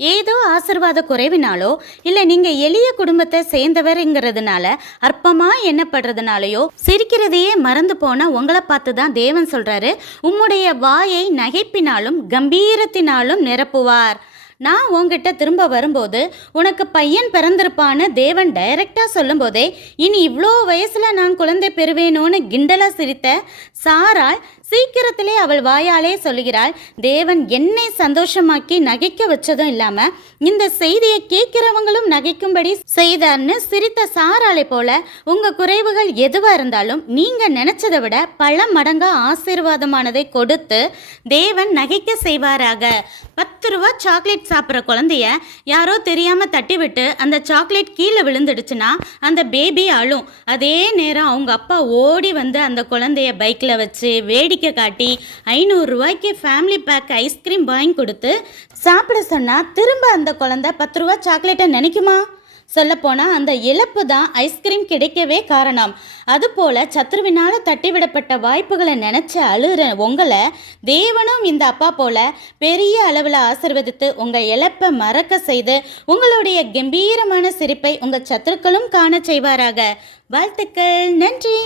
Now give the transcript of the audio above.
ஏதோ ஆசிர்வாத குறைவினாலோ இல்லை நீங்க எளிய குடும்பத்தை சேர்ந்தவர்ங்கிறதுனால அற்பமா எண்ணப்படுறதுனாலயோ சிரிக்கிறதையே மறந்து போன உங்களை பார்த்து தான் தேவன் சொல்றாரு, உம்முடைய வாயை நகைப்பினாலும் கம்பீரத்தினாலும் நிரப்புவார். நான் உங்ககிட்ட திரும்ப வரும்போது உனக்கு பையன் பிறந்திருப்பான்னு தேவன் டைரக்டாக சொல்லும் போதே இனி இவ்வளோ வயசில் நான் குழந்தை பெறுவேனோன்னு கிண்டலா சிரித்த சாராள் சீக்கிரத்திலே அவள் வாயாலே சொல்லுகிறாள், தேவன் என்னை சந்தோஷமாக்கி நகைக்க வச்சதும் இல்லாமல் இந்த செய்தியை கேட்கிறவங்களும் நகைக்கும்படி செய்தார்னு சிரித்த சாராளை போல உங்கள் குறைவுகள் எதுவாக இருந்தாலும் நீங்கள் நினச்சதை விட பல மடங்கா ஆசீர்வாதமானதை கொடுத்து தேவன் நகைக்க செய்வாராக. 10 ரூபா சாக்லேட் சாப்பிட்ற குழந்தைய யாரோ தெரியாமல் தட்டி விட்டு அந்த சாக்லேட் கீழே விழுந்துடுச்சுன்னா அந்த பேபி அழும். அதே நேரம் அவங்க அப்பா ஓடி வந்து அந்த குழந்தைய பைக்கில் வச்சு வேடிக்கை காட்டி 500 ரூபாய்க்கு ஃபேமிலி பேக் ஐஸ்கிரீம் வாங்கி கொடுத்து சாப்பிட சொன்னால் திரும்ப அந்த குழந்தை 10 ரூபா சாக்லேட்டை நினைக்குமா? சொல்லப்போனால் அந்த இழப்பு தான் ஐஸ்கிரீம் கிடைக்கவே காரணம். அதுபோல் சத்ருவினால் தட்டிவிடப்பட்ட வாய்ப்புகளை நினச்சி அழுகிற உங்களை தேவனும் இந்த அப்பா போல பெரிய அளவில் ஆசீர்வதித்து உங்கள் இழப்பை மறக்க செய்து உங்களுடைய கம்பீரமான சிரிப்பை உங்கள் சத்துருக்களும் காண செய்வாராக. வாழ்த்துக்கள். நன்றி.